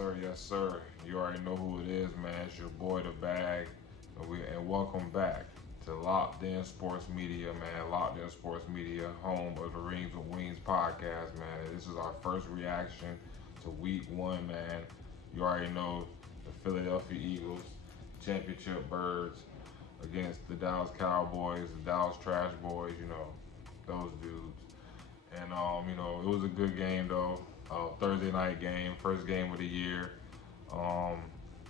sir, yes, sir. You already know who it is, man. It's your boy, The Bag. And welcome back to Locked In Sports Media, man. Locked In Sports Media, home of the Rings with Wings podcast, man. This is our first reaction to week one, man. You already know the Philadelphia Eagles, championship birds, against the Dallas Cowboys, the Dallas Trash Boys, those dudes. And it was a good game though. Thursday night game, first game of the year. Um,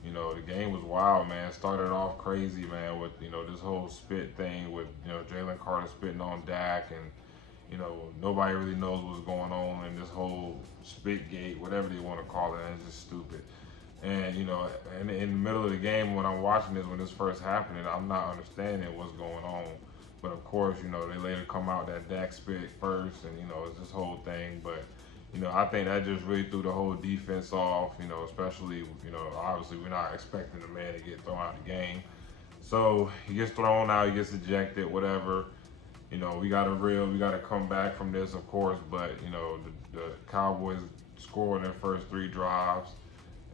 the game was wild, man. Started off crazy, man, with this whole spit thing with Jalen Carter spitting on Dak, and nobody really knows what's going on in this whole spit gate, whatever they want to call it. And it's just stupid. And in the middle of the game when I'm watching this, when this first happening, I'm not understanding what's going on. But of course, they later come out that Dak spit first, and it's this whole thing. But I think that just really threw the whole defense off. Especially obviously we're not expecting the man to get thrown out of the game. So he gets thrown out, he gets ejected, whatever. We got to come back from this, of course. But the Cowboys scored their first three drives,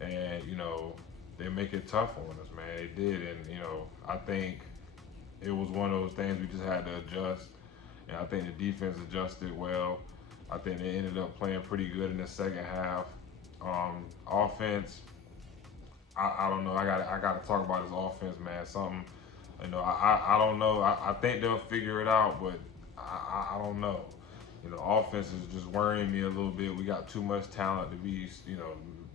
and they make it tough on us, man. They did, and I think it was one of those things we just had to adjust, and I think the defense adjusted well. I think they ended up playing pretty good in the second half. Offense, I don't know. I got to talk about his offense, man. Something, I don't know. I think they'll figure it out, but I don't know. Offense is just worrying me a little bit. We got too much talent to be,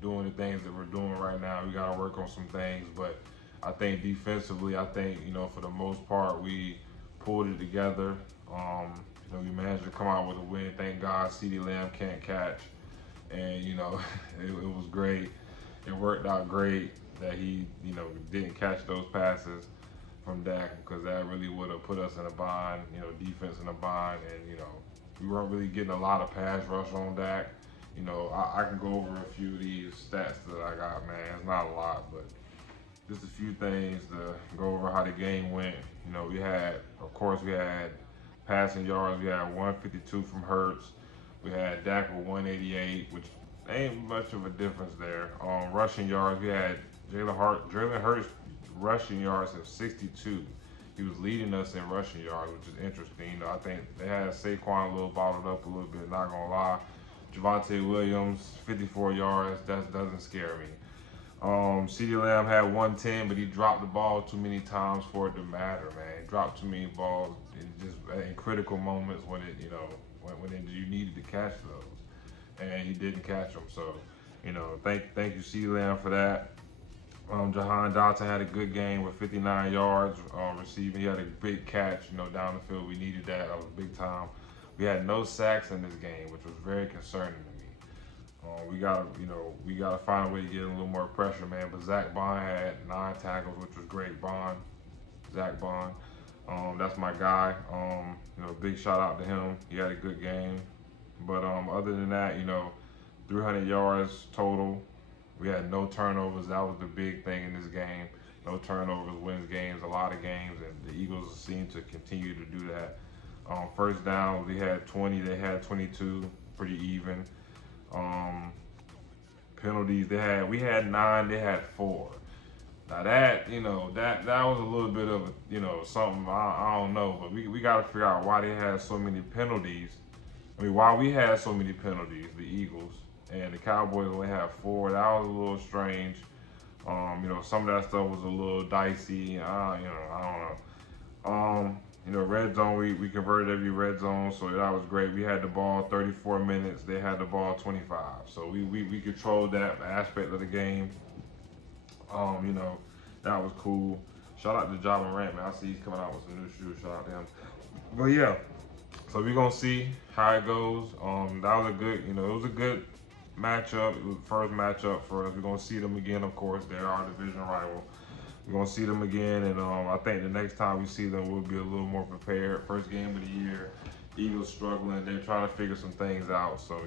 doing the things that we're doing right now. We got to work on some things, but I think defensively, for the most part, we pulled it together. We managed to come out with a win. Thank God CeeDee Lamb can't catch. And, it was great. It worked out great that he, didn't catch those passes from Dak, because that really would have put us in a bind, defense in a bind. And, we weren't really getting a lot of pass rush on Dak. I can go over a few of these stats that I got, man. It's not a lot, but just a few things to go over how the game went. We had passing yards. We had 152 from Hurts. We had Dak with 188, which ain't much of a difference there. Rushing yards, we had Jalen Hurts rushing yards of 62. He was leading us in rushing yards, which is interesting. I think they had Saquon a little bottled up a little bit, not gonna lie. Javonte Williams, 54 yards, that doesn't scare me. CeeDee Lamb had 110, but he dropped the ball too many times for it to matter, man. He dropped too many balls in critical moments when you needed to catch those, and he didn't catch them. So, thank you CeeDee Lamb for that. Jahan Dotson had a good game with 59 yards receiving. He had a big catch, down the field. We needed that. That was big time. We had no sacks in this game, which was very concerning to me. We gotta find a way to get a little more pressure, man. But Zach Bond had 9 tackles, which was great. Zach Bond, that's my guy. Big shout out to him. He had a good game. But other than that, 300 yards total. We had no turnovers. That was the big thing in this game. No turnovers wins games, a lot of games, and the Eagles seem to continue to do that. First down, we had 20. They had 22. Pretty even. Penalties, we had 9, they had 4. Now that was a little bit of something I don't know, but we got to figure out why they had so many penalties. Why we had so many penalties, the Eagles, and the Cowboys only had 4. That was a little strange. Some of that stuff was a little dicey. I don't know. Red zone, we converted every red zone, so that was great. We had the ball 34 minutes. They had the ball 25. So we controlled that aspect of the game. That was cool. Shout out to Ja Morant, man. I see he's coming out with some new shoes. Shout out to him. But yeah, so we're gonna see how it goes. That was it was a good matchup. It was the first matchup for us. We're gonna see them again, of course. They're our division rival. We're going to see them again, and I think the next time we see them, we'll be a little more prepared. First game of the year, Eagles struggling. They're trying to figure some things out. So,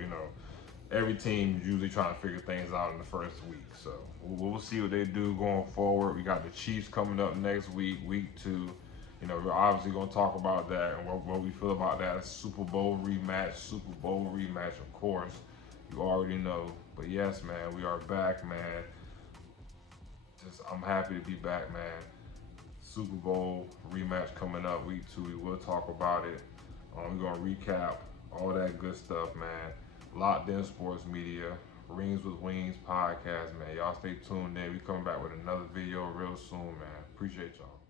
every team is usually trying to figure things out in the first week. So, we'll see what they do going forward. We got the Chiefs coming up next week, week 2. We're obviously going to talk about that and what we feel about that. A Super Bowl rematch, of course. You already know. But yes, man, we are back, man. I'm happy to be back, man. Super Bowl rematch coming up week 2. We will talk about it. We're gonna recap all that good stuff, man. Locked In Sports Media, Rings with Wings podcast, man. Y'all stay tuned in. We coming back with another video real soon, man. Appreciate y'all.